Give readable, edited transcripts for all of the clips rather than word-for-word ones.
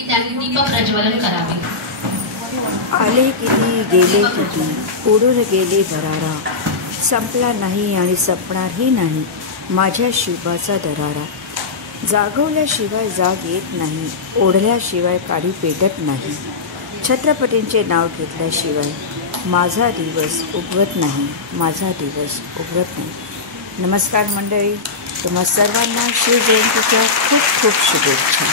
की त्यांनी दीप प्रज्वलन करावे. आले किती गेले किती उडून गेले भरारा, संपला नाही आणि संपणारही नाही माझ्या शिवाचा दरारा. जागवल्याशिवाय जाग येत नाही, ओढल्याशिवाय काडी पेटत नाही, छत्रपतींचे नाव घेतल्याशिवाय माझा दिवस उगवत नाही, माझा दिवस उगवत नाही. नमस्कार मंडळी, तुम्हा सर्वांना शिवजयंतीच्या खूप खूप शुभेच्छा.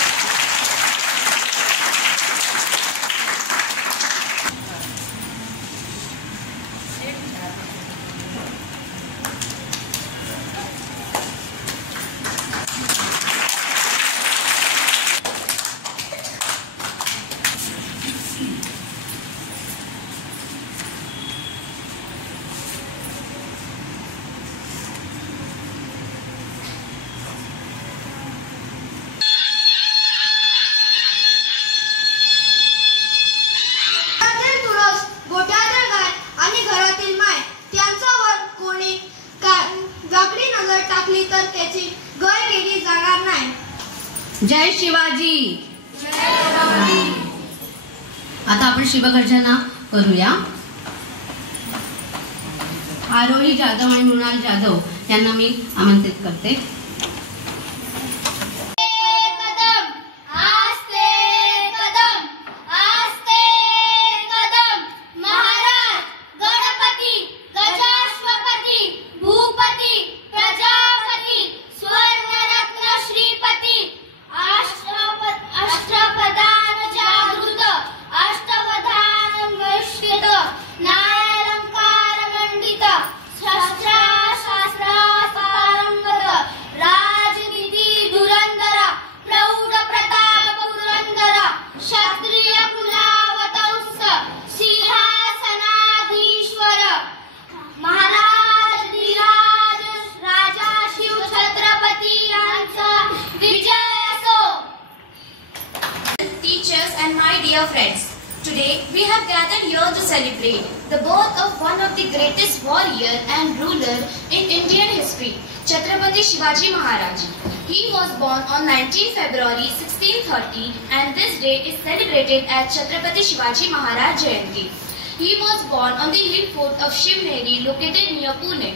तर त्याची गय केली जाणार नाही. जय शिवाजी. आता आपण शिवगर्जना करूया. आरोही जाधव आणि मृणाल जाधव यांना मी आमंत्रित करते. Dear friends, today we have gathered here to celebrate the birth of one of the greatest warrior and ruler in Indian history, Chhatrapati Shivaji Maharaj. He was born on 19 February 1630 and this day is celebrated as Chhatrapati Shivaji Maharaj Jayanti. He was born on the hill fort of Shivneri located near Pune.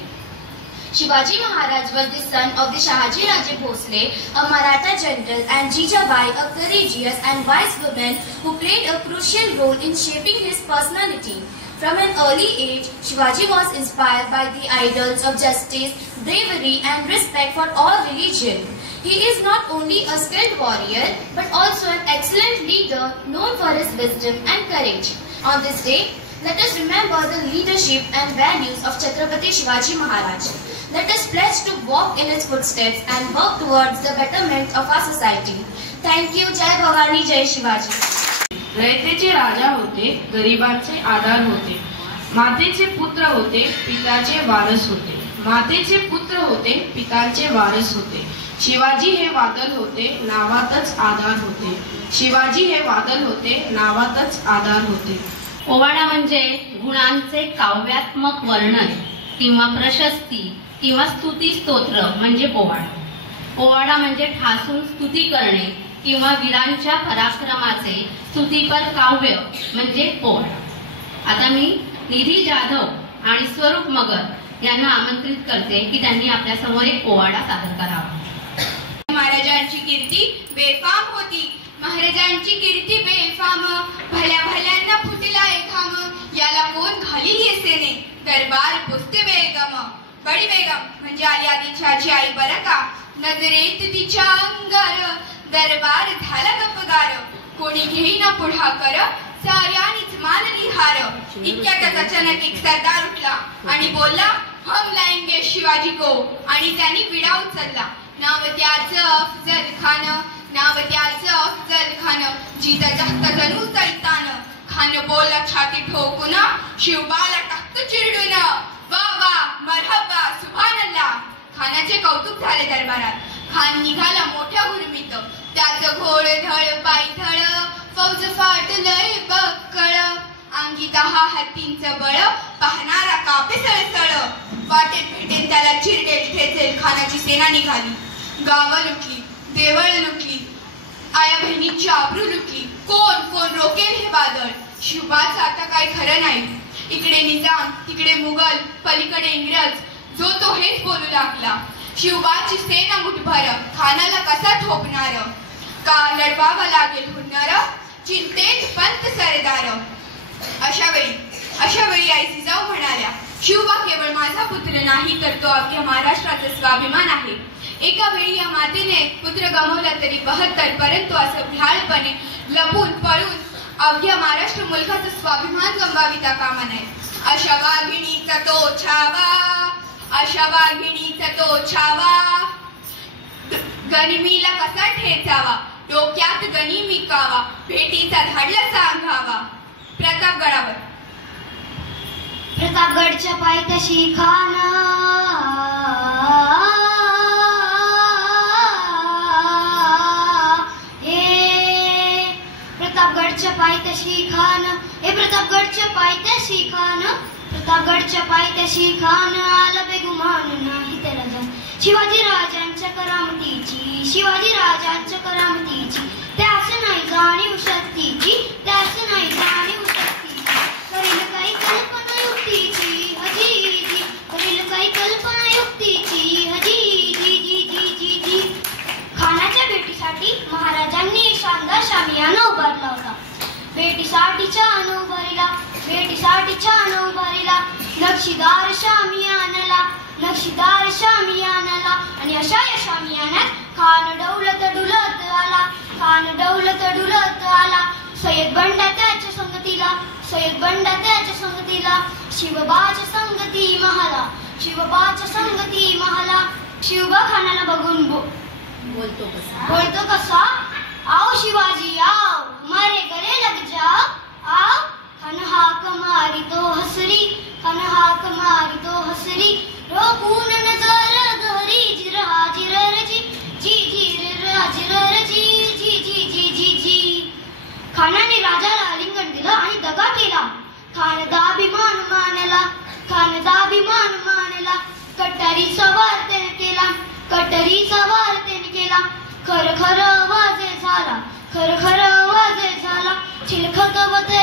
Shivaji Maharaj was the son of the Shahaji Raje Bhosle, a Maratha general, and Jijabai, a courageous and wise woman who played a crucial role in shaping his personality. From an early age, Shivaji was inspired by the ideals of justice, bravery, and respect for all religion. He is not only a skilled warrior, but also an excellent leader known for his wisdom and courage. On this day, let us remember the leadership and values of Chhatrapati Shivaji Maharaj. Let us pledge to walk in his footsteps and work towards the betterment of our society. Thank you. Jai Bhavani, Jai Shivaji. रयतेचे राजा होते, गरिबांचे आधार होते, मातेचे पुत्र होते, पिताचे वारस होते. मातेचे पुत्र होते, पिताचे वारस होते. शिवाजी हे वादळ होते, नावातच आधार होते. शिवाजी हे वादळ होते, नावातच आधार होते. पोवाडा म्हणजे गुणांचे काव्यात्मक वर्णन किंवा प्रशस्ती किंवा स्तुती स्तोत्र म्हणजे पोवाडा. पोवाडा म्हणजे ठासून स्तुती करणे किंवा वीरांच्या पराक्रमाचे स्तुतीपर काव्य म्हणजे पोवाडा. आता मी निधी जाधव आणि स्वरूप मगर यांना आमंत्रित करते की त्यांनी आपल्या समोर एक पोवाडा सादर करावा. महाराजांची कीर्ती बेफाम होती, महाराजांची कीर्ती बेफाम, भल्या भल्यांना फुटला घाम, याला कोण घाली येसेने, दरबार पुसते बेगम. बडी बेगम म्हणजे आली आदिलशाची आई बरं का. नजरेत तिच्या अंगार दरबार झाला गपगार, कोणी घेईना पुढाकर, साऱ्यानीच मानली हार. इतक्यातच अचानक एक सरदार उठला आणि बोलला, हम लाएंगे शिवाजी को, आणि त्यांनी विडा उचलला. नाव त्याचं अफजल खान, नाव त्याचं अफजल खान, जिता जास्त जणू सैतान. खान बोलला छाती ठोकून, शिवबाला टाकतो चिरडून, वा वा मरहबा सुभानल्लाह. खानाचे कौतुक झाले दरबारात. खान निघाला मोठ्या उर्मीत, त्याचं घोळ धळ पायथळ, फौज फाटलंय बक्कळ, अंगी 10 हत्तींचं बळ, पाहणारा कापे सळसळ. वाटेत भेटेन त्याला चिरडेल ठेचेल, खानाची सेना निघाली. गावं लुटली, देवळ लुटली, आया बहिणीची आबरू लुटली, रोकेल हे वादळ. शिवबाचं आता काय खरं नाही. इकडे निजाम, तिकडे मुघल, पलीकडे इंग्रज, जो तो हेच बोलू लागला. शिवबाची सेना मुठभर, खानाला कसा ठोकणार, का लढवावा लागेल हुनर, चिंतेत पंत सरदार. अशा वेळी आई जिजाऊ म्हणाल्या, शिवबा केवळ माझा पुत्र नाही तर तो अख्ख्या महाराष्ट्राचा स्वाभिमान आहे. एका वेळी या मातेने पुत्र गमावला तरी 72, परंतु असं भ्याळपणे लपून पळून अवघ्या महाराष्ट्र मुलखाचा स्वाभिमान गमवाविता कामा नये. अशा वाघिणीचा तो छावा, गनिमीला कसा ठेचावा, डोक्यात गनिमी कावा, भेटीचा धाडला सांगावा. प्रतापगडावर. प्रतापगडच्या पायथ्याशी खान, प्रतापगडच्या पायथ्याशी खान, प्रतापगडच्या पायथ्याशी खान, प्रतापगडच्या पायथ्याशी खान, आला बेगुमान नाही त्याला जाण. शिवाजी राजांच्या करामतीची, शिवाजी राजांच्या करामतीची, त्यास नाही जाणीव शक्तीची, त्यास नाही जाणीव शक्तीची. करील काही कल्पना युक्तीची हजी, करील काही कल्पना युक्तीची हजी जी जी जी जी जी. खानाच्या भेटीसाठी महाराजांनी एक शानदार शामियाना उभारला होता. भेटीसाठीच्या उभारीला नक्षीदार शामियानाला आणि अशा या शामियानात खान डौलत डुलत आला. सय्यद बंडा त्याच्या संगतीला, शिवबाच्या संगती महाला. शिवबा खानाला बघून बोलतो कसा, आओ शिवाजी आओ, हमारे गले लग जाओ, आओ. खान हाक मारी तो हसरी, रोकून नजर गहरी, जिरर जी जी जी जी. खानाने राजाला आलिंगन दिलं आणि दगा केला. खान दाभिमान मानला, कटारी सवार त्याने केला. खर वाजे झाला, चिलखत वते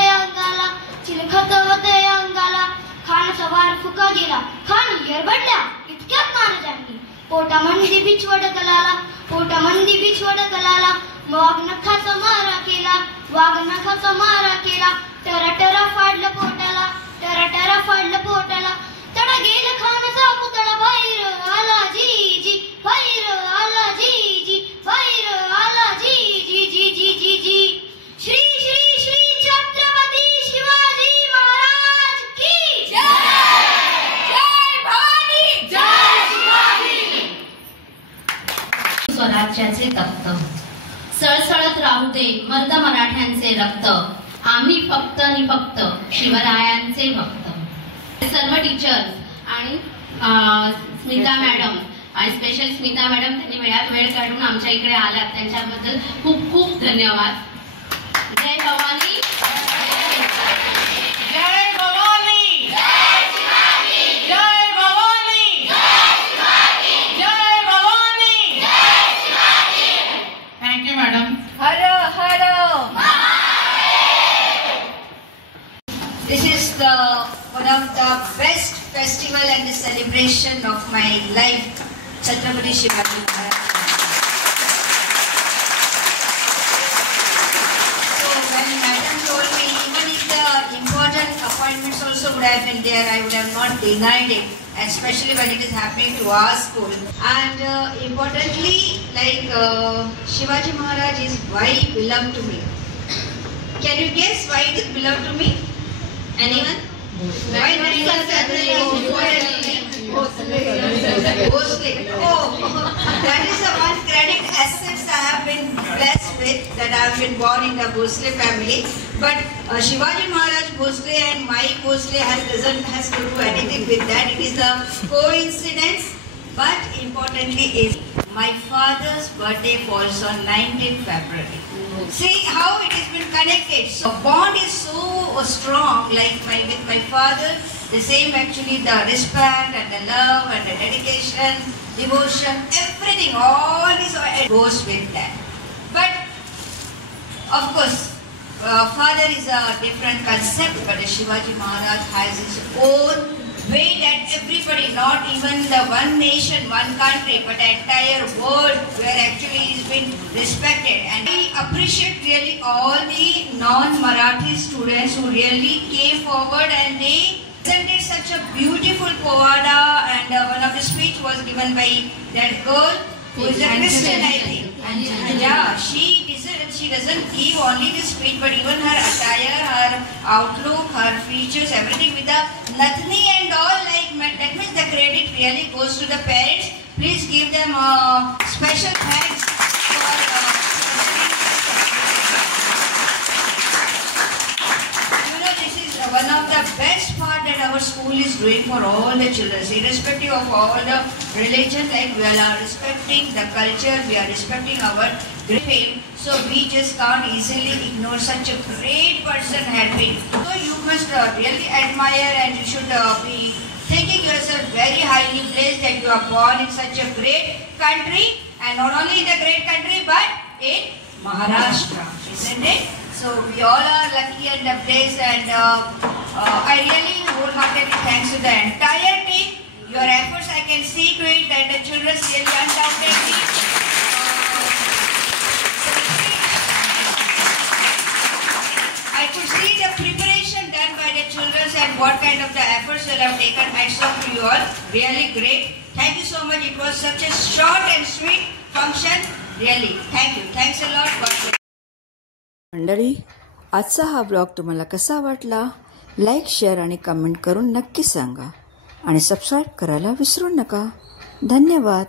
अंगाला. खान सवार फुका गेला, खान येरबडल्या. इतक्यात महाराजांनी पोटामंदी बिछवड कलाला, वाघ नखाचा मारा केला. टरा फाडलं पोटाला, तडा गेला खानाचा पुतळा बाहेर आला जी जी, बाहेर आला जी जी, बाहेर आला जी जी जी जी जी जी. श्री श्री श्री छत्रपती शिवाजी महाराज की जय. जय भवानी, जय शिवाजी. स्वराज्याचे तख्त सळसळत राहू दे मर्द मराठ्यांचे रक्त, आम्ही फक्त आणि फक्त शिवरायांचे भक्त. सर्व टीचर्स आणि Smita madam, special Smita madam, त्यांनी वेळात वेळ काढून आमच्या इकडे आल्यात, त्यांच्याबद्दल खूप खूप धन्यवाद. जय भवानी, जय भवानी, जय भवानी, जय भवानी. Thank you madam. हर हर. This is one of the best festival and the celebration of my life, Chhatrapati Shivaji Maharaj. So when Madam told me, even if the important appointments also would have been there, I would have not denied it, especially when it is happening to our school. And importantly, like Shivaji Maharaj is why beloved to me. Can you guess why it is beloved to me? Anyone? Why Bhosle. Oh, that is the one credit assets I have been blessed with, that I have been born in the Bhosle family. But Shivaji Maharaj Bhosle and Mai Bhosle has to do anything with that. It is a coincidence. But importantly is my father's birthday falls on 19th February. See how it has been connected. So bond is so strong, like with my father, the same actually, the respect and the love and the dedication, devotion, everything, all this goes with that. But of course, father is a different concept, but Shivaji Maharaj has his own way that everybody, not even the one nation, one country, but the entire world, where actually he's been respected. And I appreciate really all the non-Marathi students who really came forward and they presented such a beautiful povada, and one of the speech was given by that girl who is a Christian, I think. Yeah, she doesn't give only the speech, but even her attire, her outlook, her features, everything with the nathni and all, like that means the credit really goes to the parents. Please give them special thanks for this is one of the best part that our school is doing for all the children, irrespective of all the religion. Like we are respecting the culture, we are respecting our great fame. So we just can't easily ignore such a great person helping. So you must really admire, and you should be thinking yourself very highly placed that you are born in such a great country, and not only in the great country but in Maharashtra, isn't it? So we all are lucky and blessed, and I really wholeheartedly thanks to the entire team. Your efforts, I can see to it that the children really undoubtedly I could see the preparation done by the children and what kind of the efforts they have taken. Hats off to you all. Really great. Thank you so much. It was such a short and sweet function. Really. Thank you. Thanks a lot. God bless. मंडळी, आजचा हा blog तुम्हाला कसा वाटला? Like, share आणि comment करून नक्की सांगा आणि सबस्क्राईब करायला विसरू नका. धन्यवाद.